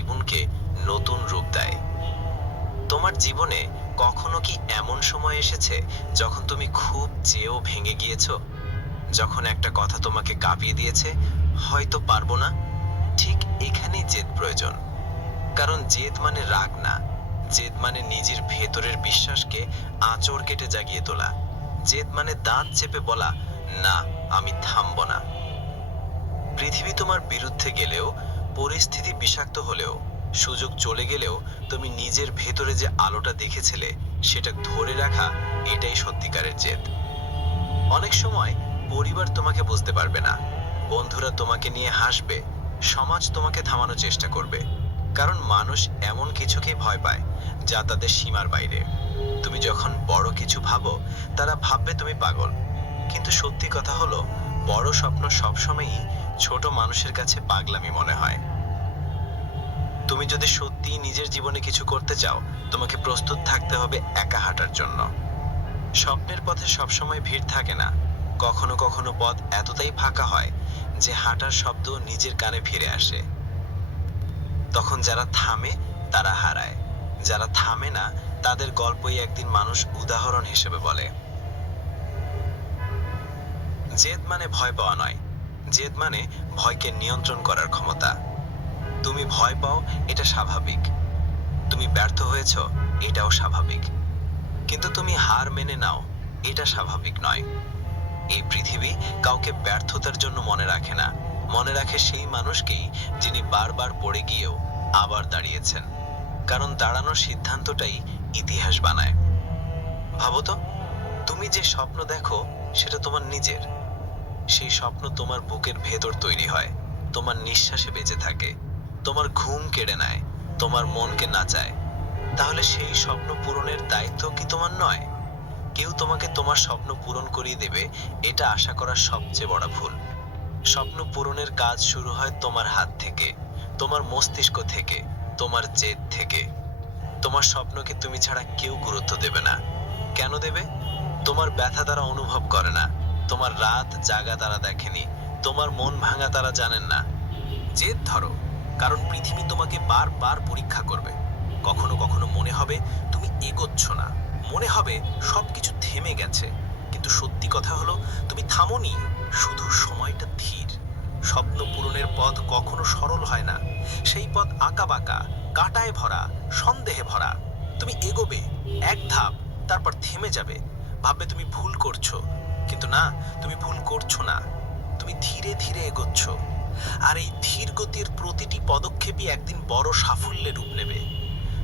জীবনকে নতুন রূপ দেয়। তোমার জীবনে কখনো কি এমন সময় এসেছে যখন তুমি খুব চেয়েও ভেঙে গিয়েছো? যখন একটা কথা তোমাকে কাঁপিয়ে দিয়েছে, হয়তো পারব না। ঠিক এখানেই জেদ প্রয়োজন। কারণ জেদ মানে রাগ না। জেদ মানে নিজের ভেতরের বিশ্বাসকে আঁচড় কেটে জাগিয়ে তোলা। জেদ মানে দাঁত চেপে বলা, না, আমি থামবো না। পৃথিবী তোমার বিরুদ্ধে গেলেও পরিস্থিতি বিষাক্ত হলেও, সুযোগ চলে গেলেও তুমি নিজের ভেতরে যে আলোটা দেখেছিলে, সেটা ধরে রাখা এটাই সত্যিকারের জেদ। অনেক সময় পরিবার তোমাকে বুঝতে পারবে না। বন্ধুরা তোমাকে নিয়ে হাসবে, সমাজ তোমাকে থামানোর চেষ্টা করবে। কারণ মানুষ এমন কিছুকেই ভয় পায়, যা তাদের সীমার বাইরে। তুমি যখন বড় কিছু ভাবো, তারা ভাববে তুমি পাগল। কিন্তু সত্যি কথা হলো, বড় স্বপ্ন সবসময়ই ছোট মানুষের কাছে পাগলামি মনে হয়। তুমি যদি সত্যি নিজের জীবনে কিছু করতে চাও, তোমাকে প্রস্তুত থাকতে হবে একা হাঁটার জন্য। স্বপ্নের পথে সবসময় ভিড় থাকে না। কখনো কখনো পথ এতটাই ফাঁকা হয় যে হাঁটার শব্দ নিজের কানে ফিরে আসে। তখন যারা থামে, তারা হারায়। যারা থামে না, তাদের গল্পই একদিন মানুষ উদাহরণ হিসেবে বলে। জেদ মানে ভয় পাওয়া নয়। জেদ মানে ভয়কে নিয়ন্ত্রণ করার ক্ষমতা। তুমি ভয় পাও, এটা স্বাভাবিক। তুমি ব্যর্থ হয়েছ, এটাও স্বাভাবিক। কিন্তু তুমি হার মেনে নাও, এটা স্বাভাবিক নয়। এই পৃথিবী কাউকে ব্যর্থতার জন্য মনে রাখে না। মনে রাখে সেই মানুষকেই যিনি বারবার পড়ে গিয়েও আবার দাঁড়িয়েছেন। কারণ দাঁড়ানোর সিদ্ধান্তটাই ইতিহাস বানায়। ভাবো তো, তুমি যে স্বপ্ন দেখো, সেটা তোমার নিজের। সেই স্বপ্ন তোমার বুকের ভেতর তৈরি হয়। তোমার নিঃশ্বাসে বেঁচে থাকে। তোমার ঘুম কেড়ে নেয়। তোমার মনকে নাচায়। তাহলে সেই স্বপ্ন পূরণের দায়িত্ব কি তোমার নয়? কেউ তোমাকে তোমার স্বপ্ন পূরণ করিয়ে দেবে, এটা আশা করা সবচেয়ে বড় ভুল। স্বপ্ন পূরণের কাজ শুরু হয় তোমার হাত থেকে, তোমার মস্তিষ্ক থেকে, তোমার জেদ থেকে। তোমার স্বপ্নকে তুমি ছাড়া কেউ গুরুত্ব দেবে না। কেন দেবে? তোমার ব্যথা তারা অনুভব করে না। তোমার রাত জাগা তারা দেখেনি, তোমার মন ভাঙা তারা জানেন না। জেদ ধরো, কারণ পৃথিবী তোমাকে বারবার পরীক্ষা করবে। কখনো কখনো মনে হবে তুমি এগোচ্ছ না। মনে হবে সবকিছু থেমে গেছে, কিন্তু সত্যি কথা হলো তুমি থামোনি, শুধু সময়টা ধীর। স্বপ্ন পূরণের পথ কখনো সরল হয় না। সেই পথ আঁকা বাঁকা, কাটায় ভরা, সন্দেহে ভরা। তুমি এগোবে, এক ধাপ, তারপর থেমে যাবে। ভাববে তুমি ভুল করছ কিন্তু না, তুমি ভুল করছ না। তুমি ধীরে ধীরে এগোচ্ছ। আর এই ধীর গতির প্রতিটি পদক্ষেপই একদিন বড় সাফল্যে রূপ নেবে।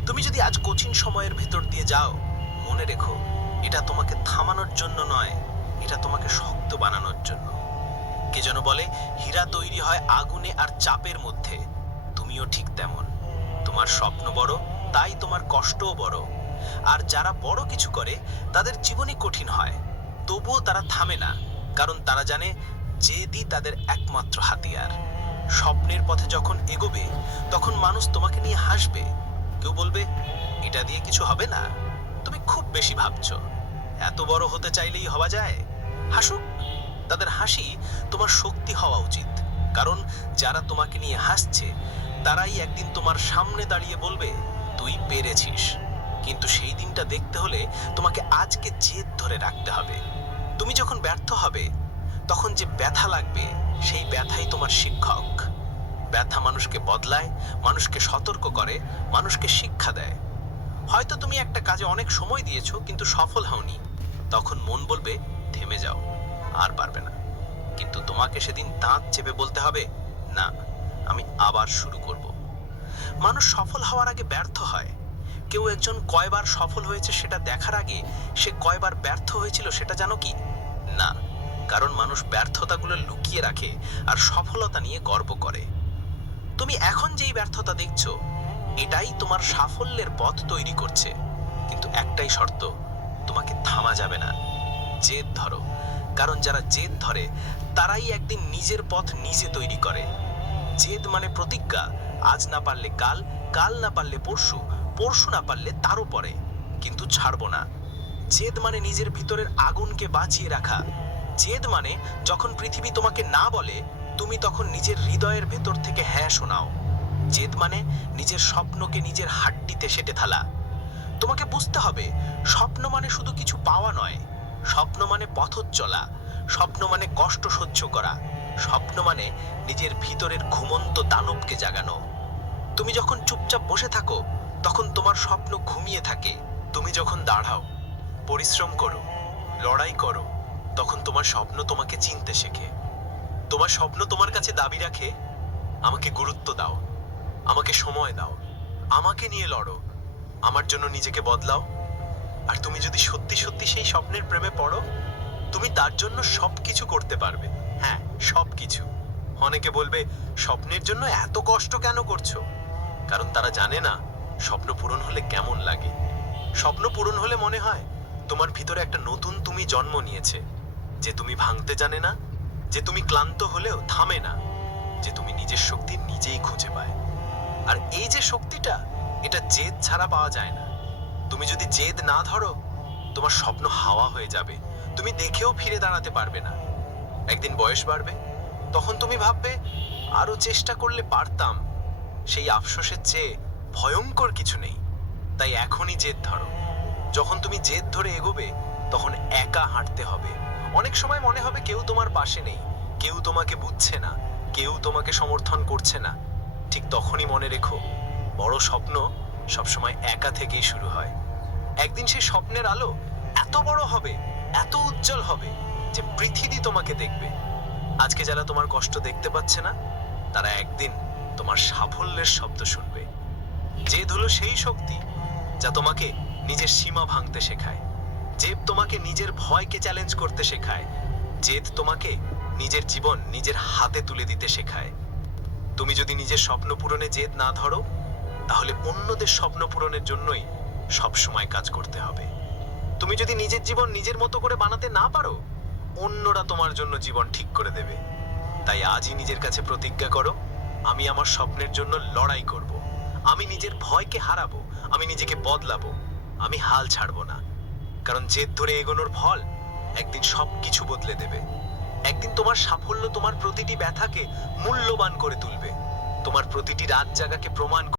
তুমি যদি আজ কঠিন সময়ের ভেতর দিয়ে যাও, মনে রেখো, এটা তোমাকে থামানোর জন্য নয়, এটা তোমাকে শক্ত বানানোর জন্য। কে যেন বলে, হীরা তৈরি হয় আগুনে আর চাপের মধ্যে। তুমিও ঠিক তেমন। তোমার স্বপ্ন বড়, তাই তোমার কষ্টও বড়। আর যারা বড় কিছু করে, তাদের জীবনই কঠিন হয়। তবুও তারা থামে না, কারণ তারা জানে জেদি তাদের একমাত্র হাতিয়ার। স্বপ্নের পথে যখন এগোবে, তখন মানুষ তোমাকে নিয়ে হাসবে। কেউ বলবে, এটা দিয়ে কিছু হবে না। তুমি খুব বেশি ভাবছ। এত বড় হতে চাইলেই হওয়া যায়। হাসুক, তাদের হাসি তোমার শক্তি হওয়া উচিত। কারণ যারা তোমাকে নিয়ে হাসছে, তারাই একদিন তোমার সামনে দাঁড়িয়ে বলবে, তুই পেরেছিস। কিন্তু সেই দিনটা দেখতে হলে তোমাকে আজকে জেদ ধরে রাখতে হবে। তুমি যখন ব্যর্থ হবে, তখন যে ব্যথা লাগবে, সেই ব্যথাই তোমার শিক্ষক। ব্যথা মানুষকে বদলায়, মানুষকে সতর্ক করে, মানুষকে শিক্ষা দেয়। হয়তো তুমি একটা কাজে অনেক সময় দিয়েছ, কিন্তু সফল হওনি। তখন মন বলবে, থেমে যাও, আর পারবে না। কিন্তু তোমাকে সেদিন দাঁত চেপে বলতে হবে, না, আমি আবার শুরু করব। মানুষ সফল হওয়ার আগে ব্যর্থ হয়। কেউ একজন কয়বার সফল হয়েছে সেটা দেখার আগে সে কয়বার ব্যর্থ হয়েছিল সেটা জানো কি? না, কারণ মানুষ ব্যর্থতাগুলো লুকিয়ে রাখে আর সফলতা নিয়ে গর্ব করে। তুমি এখন যেই ব্যর্থতা দেখছ, এটাই তোমার সাফল্যের পথ তৈরি করছে। কিন্তু একটাই শর্ত, তোমাকে থামা যাবে না, জেদ ধরো। কারণ যারা জেদ ধরে, তারাই একদিন নিজের পথ নিজে তৈরি করে। জেদ মানে প্রতিজ্ঞা আজ না পারলে কাল কাল না পারলে পরশু পরশু না পারলে তারও পরে। কিন্তু ছাড়বো না। জেদ মানে নিজের ভিতরের আগুনকে বাঁচিয়ে রাখা। জেদ মানে যখন পৃথিবী তোমাকে না বলে, তুমি তখন নিজের হৃদয়ের ভেতর থেকে হ্যাঁ শোনাও। জেদ মানে নিজের স্বপ্নকে নিজের হাড্ডিতে সেটে থালা। তোমাকে বুঝতে হবে, স্বপ্ন মানে শুধু কিছু পাওয়া নয়। স্বপ্ন মানে পথত চলা। স্বপ্ন মানে কষ্ট সহ্য করা। স্বপ্ন মানে নিজের ভিতরের ঘুমন্ত দানবকে জাগানো। তুমি যখন চুপচাপ বসে থাকো, তখন তোমার স্বপ্ন ঘুমিয়ে থাকে। তুমি যখন দাঁড়াও, পরিশ্রম করো, লড়াই করো, তখন তোমার স্বপ্ন তোমাকে চিনতে শেখে। তোমার স্বপ্ন তোমার কাছে দাবি রাখে, আমাকে গুরুত্ব দাও, আমাকে সময় দাও, আমাকে নিয়ে লড়ো, আমার জন্য নিজেকে বদলাও। আর তুমি যদি সত্যি সত্যি সেই স্বপ্নের প্রেমে পড়ো, তুমি তার জন্য সবকিছু করতে পারবে। হ্যাঁ সবকিছু। অনেকে বলবে, স্বপ্নের জন্য এত কষ্ট কেন করছ? কারণ তারা জানে না স্বপ্ন পূরণ হলে কেমন লাগে। স্বপ্ন পূরণ হলে মনে হয় তোমার ভিতরে একটা নতুন তুমি জন্ম নিয়েছে, যে তুমি ভাঙতে জানে না, যে তুমি ক্লান্ত হলেও থামে না, যে তুমি নিজের শক্তি নিজেই খুঁজে পায়। আর এই যে শক্তিটা, এটা জেদ ছাড়া পাওয়া যায় না। তুমি যদি জেদ না ধরো, তোমার স্বপ্ন হাওয়া হয়ে যাবে। তুমি দেখেও ফিরে দাঁড়াতে পারবে না। একদিন বয়স বাড়বে, তখন তুমি ভাববে, আরও চেষ্টা করলে পারতাম। সেই আফসোসের চেয়ে ভয়ঙ্কর কিছু নেই। তাই এখনই জেদ ধরো। যখন তুমি জেদ ধরে এগোবে, তখন একা হাঁটতে হবে। অনেক সময় মনে হবে কেউ তোমার পাশে নেই, কেউ তোমাকে বুঝছে না, কেউ তোমাকে সমর্থন করছে না। ঠিক তখনই মনে রেখো, বড় স্বপ্ন সবসময় একা থেকেই শুরু হয়। একদিন সেই স্বপ্নের আলো এত বড় হবে, এত উজ্জ্বল হবে যে পৃথিবী তোমাকে দেখবে। আজকে যারা তোমার কষ্ট দেখতে পাচ্ছে না, তারা একদিন তোমার সাফল্যের শব্দ শুনবে। জেদ হলো সেই শক্তি যা তোমাকে নিজের সীমা ভাঙতে শেখায়। জেদ তোমাকে নিজের ভয়কে চ্যালেঞ্জ করতে শেখায়। জেদ তোমাকে নিজের জীবন নিজের হাতে তুলে দিতে শেখায়। তুমি যদি নিজের স্বপ্ন পূরণে জেদ না ধরো, তাহলে অন্যদের স্বপ্ন পূরণের জন্যই সব সময় কাজ করতে হবে। তুমি যদি নিজের জীবন নিজের মতো করে বানাতে না পারো, অন্যরা তোমার জন্য জীবন ঠিক করে দেবে। তাই আজই নিজের কাছে প্রতিজ্ঞা করো আমি আমার স্বপ্নের জন্য লড়াই করব। আমি নিজের ভয়কে হারাবো, আমি নিজেকে বদলাবো, আমি হাল ছাড়বো না। কারণ জেদ ধরে এগোনোর ফল একদিন সব কিছু বদলে দেবে। একদিন তোমার সাফল্য তোমার প্রতিটি ব্যথাকে মূল্যবান করে তুলবে। তোমার প্রতিটি রাত জাগাকে প্রমাণ